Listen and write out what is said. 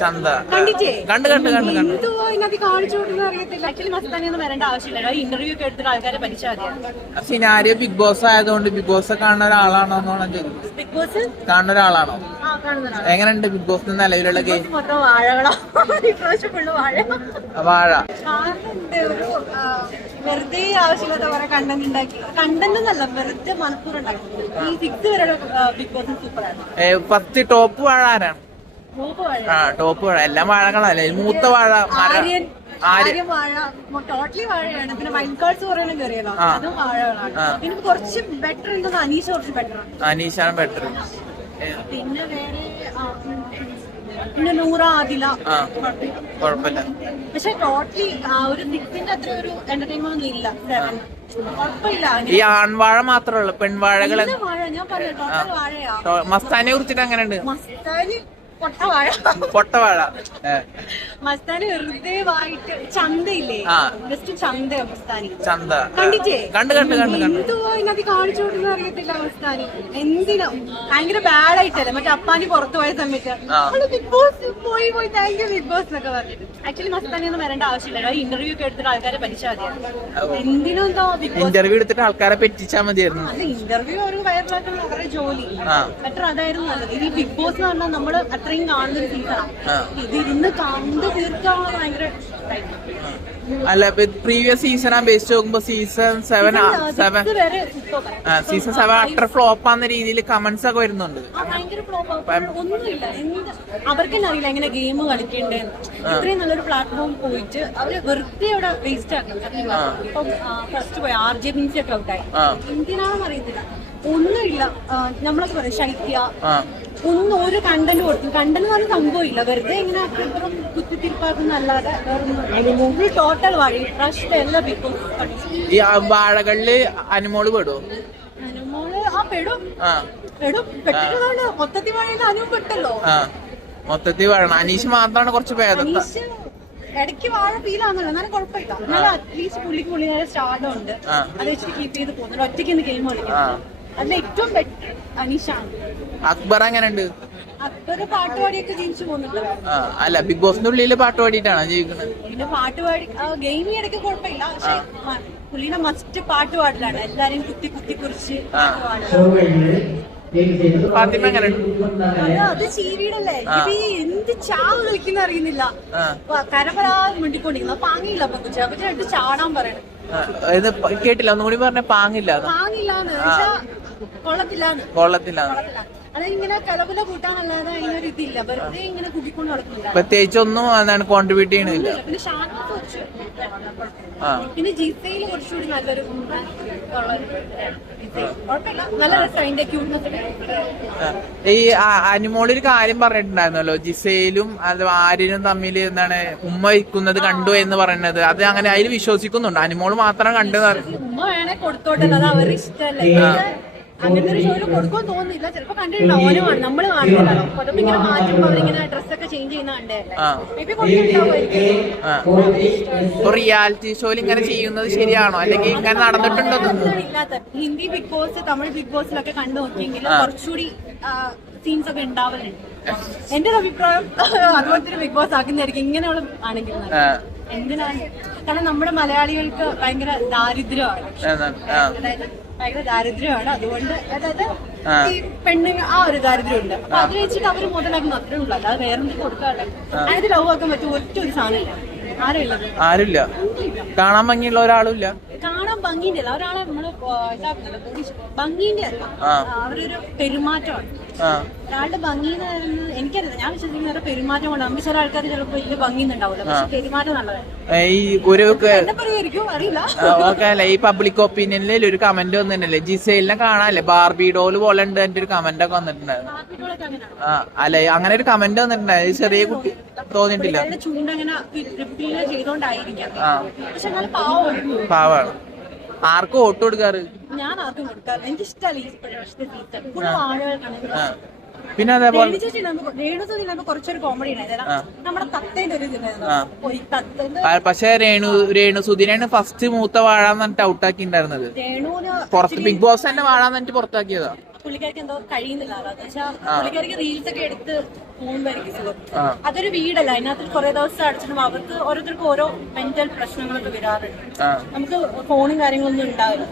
ചന്ത കണ്ട് കണ്ട് കണ്ട് കണ്ട്. സിനാരിയോ ബിഗ് ബോസ് ആയതുകൊണ്ട് ബിഗ് ബോസ് കാണുന്ന ഒരാളാണോ എന്നാണ് ചോദിക്കുന്നത് ബോസ്? കാണുന്ന ഒരാളാണോ? എങ്ങനെയുണ്ട് ബിഗ് ബോസ് നിലവിലുള്ള ഗെയിം വാഴ. വെറുതെ ആവശ്യമില്ലാത്ത കുറെ കണ്ടന്റ് ഉണ്ടാക്കി. കണ്ടന്റ് എന്നല്ല വെറുതെ മണിക്കൂർ ഉണ്ടാക്കി. ഈ സിക്സ് വരെയുള്ള ബിഗ് ബോസ് സൂപ്പറാണ് ഫസ്റ്റ് ടോപ്പ് വാഴ ആരാണ്? ആ ടോപ്പ് വാഴ. എല്ലാം വാഴകളല്ലേ മൂത്ത വാഴ മര ആര്യൻ ആര്യം വാഴ ടോട്ടലി വാഴയാണ്. പിന്നെ വൈൻ കാർഡ്സ് കുറേ കയറിയതോ അതും വാഴകളാണ്. എനിക്ക് കുറച്ച് ബെറ്റർ ഉണ്ടെന്ന് അനീഷ് കുറച്ച് ബെറ്റർ അനീഷാണ് ബെറ്റർ പിന്നെ വേറെ ആ, പിന്നെ നൂറ ആദില. ആ. കുഴപ്പമില്ല. പക്ഷെ ടോട്ടലി ഒരു ദിക്കിന്റെ അത്ര ഒരു എന്റർടൈൻമെന്റ് ഒന്നും ഇല്ല. ഈ ആൺവാഴ മാത്രമേ ഉള്ളൂ പെൺവാഴകൾ അങ്ങനെ മസ്താനെ കുറിച്ചിട്ട് എങ്ങനെയുണ്ട്? മസ്താനി പൊട്ട വാഴ പൊട്ട വാഴ ഏ, മസ്താനി വെറുതെ വായിട്ട് ചന്തയില്ലേ ജസ്റ്റ് ചന്ത മസ്താനി. ചന്ത. കണ്ടിട്ടേ കണ്ട് കണ്ട് കണ്ട് എന്തുവാ എന്തോ ഇതിനകത്ത് കാണിച്ചു കൊടുക്കുന്ന അറിയത്തില്ല മസ്താനി. എന്തിനാ? ഭയങ്കര ബാഡ് ആയിട്ടല്ലേ? മറ്റേ അപ്പാനി പുറത്തു പോയ സമയത്ത്. ബിഗ് ബോസ് പോയി പോയി. താങ്ക് യു ബിഗ് ബോസ് എന്നൊക്കെ പറഞ്ഞിട്ട്. ആക്ച്വലി മസ്താനി ഒന്നും വരേണ്ട ആവശ്യമില്ല. ഇന്റർവ്യൂ ഒക്കെ എടുത്തിട്ട് ആൾക്കാരെ പഠിച്ചാൽ മതിയാണ് എന്തിനും എന്തോ ഇന്റർവ്യൂ എടുത്തിട്ട് ആൾക്കാരെ പറ്റിച്ചാ മതിയായിരുന്നു. ഇന്റർവ്യൂ ഒരു വയറിലാക്കുന്ന അവരുടെ ജോലി. ബെറ്റർ അതായിരുന്നു നല്ലത്. ഈ ബിഗ് ബോസ് എന്ന് പറഞ്ഞാൽ നമ്മൾ അത്രയും കാണുന്ന ഒരു ആ. ഇത് ഇരുന്ന് കണ്ടു തീർക്കാൻ ഭയങ്കര അല്ല പ്രീവിയസ് സീസൺ ബേസ് നോക്കുമ്പോ season seven seven. Season seven അത്ര ഫ്ലോപ്പ് ആവുന്ന രീതിയിൽ കമന്റ്സ് ഒക്കെ വരുന്നുണ്ട്. ഒന്നുമില്ല. അവർക്ക് തന്നെ അറിയില്ല എങ്ങനെ ഗെയിം കളിക്കണ്ടേ ഇത്രയും നല്ലൊരു പ്ലാറ്റ്ഫോം പോയിട്ട് അവർ വെറുതെ അവിടെ വേസ്റ്റ് ആക്കണം. ഇപ്പം ഫസ്റ്റ് പോയി ആർ ജെ ബിൻസി ഒക്കെ ഔട്ടായി എന്തിനാണെന്ന് അറിയത്തില്ല. ഒന്നുമില്ല. നമ്മളൊക്കെ പറയാം ശൈത്യ. ഒന്നും ഒരു കണ്ടന്റ് കൊടുത്തു കണ്ടന്റ് പറഞ്ഞ ഇല്ല വെറുതെ ഇങ്ങനെ അപ്പുറം കുത്തിത്തിരിപ്പാക്കുന്നല്ലാതെ വേറൊന്നും ടോട്ടൽ വഴി ഫ്രഷ് എല്ലാ ബിഗും ഈ വാഴകളിൽ അനുമോൾ പെടുവോ അനുമോൾ ആ പെടും. പെടും. പെട്ടിട്ടതാണ് മൊത്തത്തിൽ വഴിയിൽ അനു പെട്ടല്ലോ. മൊത്തത്തിൽ വാഴണം അനീഷ് മാത്രമാണ് കുറച്ച് ഭേദം. ഇടയ്ക്ക് വാഴ ഫീലാണല്ലോ എന്നാലും കുഴപ്പമില്ല. എന്നാലും അറ്റ്ലീസ്റ്റ് പുള്ളിക്ക് പുള്ളി നല്ല സ്റ്റാർഡം ഉണ്ട്. ആ. അത് വെച്ചിട്ട് കീപ്പ് ചെയ്ത് പോകുന്നുണ്ട്. ഒറ്റയ്ക്ക് ഇന്ന് ഗെയിം ആ. കളിക്കും അതിൽ ഏറ്റവും ബെറ്റർ അനീഷാണ്. അക്ബർ എങ്ങനെയുണ്ട്? ജയിച്ചു പോകുന്നുണ്ട് ആ അല്ല ബിഗ് ബോസിന്റെ ഉള്ളിൽ പാട്ട് പാടിയിട്ടാണ് ജീവിക്കുന്നത്? പിന്നെ പാട്ട് പാടി ഗെയിമിങ് ഇടയ്ക്ക് കുഴപ്പമില്ല. പക്ഷെ മ- പുള്ളിയുടെ മസ്റ്റ് പാട്ട് പാടലാണ്. എല്ലാരെയും കുത്തി കുത്തി കുറിച്ച് ആ. പാട്ട് പാടലാണ്. ഫാത്തിമ എങ്ങനെയുണ്ട്? അത് അത് ചീരിയുടെ ഇത് ഈ എന്ത് ചാവ് കളിക്കുന്ന അറിയുന്നില്ല. ആ. കരപരാ മിണ്ടിക്കൊണ്ടിരിക്കുന്നു. പാങ്ങിയില്ല അപ്പൊ ചാടാൻ പറയണം. ആ, ഇത് പ- കേട്ടില്ല. ഒന്നും കൂടി പറഞ്ഞ പാങ്ങില്ല. പാങ്ങില്ലാന്ന്. വെച്ചാ കൊള്ളത്തില്ലാന്ന്. കൊള്ളത്തില്ല കൊള്ളത്തില്ല ഇങ്ങനെ കലകുല കൂട്ടാനല്ലാതെ അതിനൊരു ഇതില്ല. വെറുതെ ഇങ്ങനെ നടക്കുന്നില്ല. പ്രത്യേകിച്ച് ഒന്നും എന്താണ് കോൺട്രിബ്യൂട്ട് ചെയ്യണില്ല. ഒന്നുമില്ല. പിന്നെ ഷാനത്ത് കുറച്ച്. ആ. പിന്നെ ജിസയിൽ കുറച്ചുകൂടി നല്ലൊരു ഉള്ള ഒരു ജിസയിൽ. നല്ല ആ. ഈ അനുമോളി അനുമോൾ ഒരു കാര്യം പറഞ്ഞിട്ടുണ്ടായിരുന്നല്ലോ. ജിസയിലും അത് ആര്യനും തമ്മിൽ എന്താണ് ഉമ്മ വയ്ക്കുന്നത് കണ്ടു എന്ന് പറയുന്നത്. അത് അങ്ങനെ അതിൽ വിശ്വസിക്കുന്നുണ്ട്. അനുമോൾ മാത്രം കണ്ടു ഉമ്മ വേണേ കൊടുത്തോട്ടെ. അത് അവരുടെ ഇഷ്ടമല്ലേ? അങ്ങനത്തെ ഒരു ഷോയിൽ കൊടുക്കുമെന്ന് തോന്നുന്നില്ല. ചിലപ്പോ കണ്ടിട്ടുണ്ടാവും. ഓനുമാണ് നമ്മൾ കാണുന്നുണ്ടല്ലോ അതൊക്കെ ഇങ്ങനെ മാറ്റുമ്പോ അവരിങ്ങനെ ഡ്രസ്സൊക്കെ ചേഞ്ച് ചെയ്യുന്ന കണ്ടേ മേ ബി കൊടുത്തിട്ടുണ്ടാവുമായിരിക്കും ആ. റിയാലിറ്റി ഷോയിൽ ഇങ്ങനെ ചെയ്യുന്നത് ശരിയാണോ? അല്ലെങ്കിൽ ഇങ്ങനെ നടന്നിട്ടുണ്ടോ ഇല്ലാത്ത. Hindi Bigg Boss Tamil Bigg ബോസിലൊക്കെ കണ്ടു നോക്കിയെങ്കിൽ കുറച്ചുകൂടി സീൻസ് ഒക്കെ ഉണ്ടാവലുണ്ട്. എന്റെ ഒരു അഭിപ്രായം അതുപോലെ തന്നെ ബിഗ് ബോസ് ആക്കുന്നതായിരിക്കും. ഇങ്ങനെയുള്ള ആണെങ്കിൽ എന്തിനാണ്? കാരണം നമ്മുടെ മലയാളികൾക്ക് ഭയങ്കര ദാരിദ്ര്യമാണ്. അതായത് ഭയങ്കര ദാരിദ്ര്യമാണ്. അതുകൊണ്ട് അതായത്. ഈ പെണ്ണുങ്ങൾ ആ ഒരു ദാരിദ്ര്യം ഉണ്ട് അപ്പൊ അത് വെച്ചിട്ട് അവർ മുതലാക്കുന്ന. അത്രേ ഉള്ളൂ. അല്ലാതെ വേറെ ഒന്നും കൊടുക്കാതെ അതിന് ലവ് ആക്കാൻ പറ്റും ഒറ്റ ഒരു സാധനമില്ല. ആരും ഉള്ളത് ആരുമില്ല കാണാൻ ഭംഗിയുള്ള ഒരാളും ഇല്ല. ഭംഗിന്റെ അല്ല ഒരാളെ നമ്മൾ. ഭംഗിന്റെ അല്ല. അവരൊരു പെരുമാറ്റമാണ്. ഒരാളുടെ ഭംഗി എന്ന് പറയുന്നത് എനിക്കറിയില്ല. ഞാൻ വിശ്വസിക്കുന്ന ഒരു പെരുമാറ്റം കൊണ്ട് നമുക്ക് ചില ആൾക്കാർ ചിലപ്പോ വലിയ ഭംഗി ഉണ്ടാവില്ല. പക്ഷെ പെരുമാറ്റം നല്ലതാണ്. ഈ പബ്ലിക് ഒപ്പീനിയനിൽ ഒരു കമന്റ് വന്നിട്ടുണ്ടല്ലേ? ജിസൈലിനെ കാണാല്ലേ ബാർബി ഡോൾ പോലെ ഉണ്ട് എന്റെ ഒരു കമന്റ് ഒക്കെ വന്നിട്ടുണ്ടായിരുന്നു അല്ലെ? അങ്ങനെ ഒരു കമന്റ് വന്നിട്ടുണ്ടായിരുന്നു. ചെറിയ കുട്ടി തോന്നിട്ടില്ല പാവാണ്. ആർക്കും വോട്ട് കൊടുക്കാറ്? ഞാൻ ആർക്കും കൊടുക്കാറില്ല. എനിക്ക് ഇഷ്ടമല്ല പിന്നെ അതേപോലെ കുറച്ചൊരു കോമഡി നമ്മുടെ തത്തേന്റെ ഒരു പക്ഷെ രേണു രേണു സുധീനാണ് ഫസ്റ്റ് മൂത്ത വാഴാന്ന് പറഞ്ഞിട്ട് ഔട്ടാക്കി ഉണ്ടായിരുന്നത് പുറത്ത് ബിഗ് ബോസ് തന്നെ വാഴാന്ന് പറഞ്ഞിട്ട് പുറത്താക്കിയതാ. പുള്ളിക്കാർക്ക് എന്തോ കഴിയുന്നില്ല. അതെന്ന് വെച്ചാൽ പുള്ളിക്കാർക്ക് റീൽസ് ഒക്കെ എടുത്ത് പോകുന്നതായിരിക്കും അതൊരു വീടല്ല. അതിനകത്ത് കുറെ ദിവസം അടച്ചിട്ടും അവർക്ക് ഓരോരുത്തർക്കും ഓരോ മെന്റൽ പ്രശ്നങ്ങളൊക്കെ വരാറുണ്ട്. നമുക്ക് ഫോണും കാര്യങ്ങളൊന്നും ഉണ്ടാവില്ല.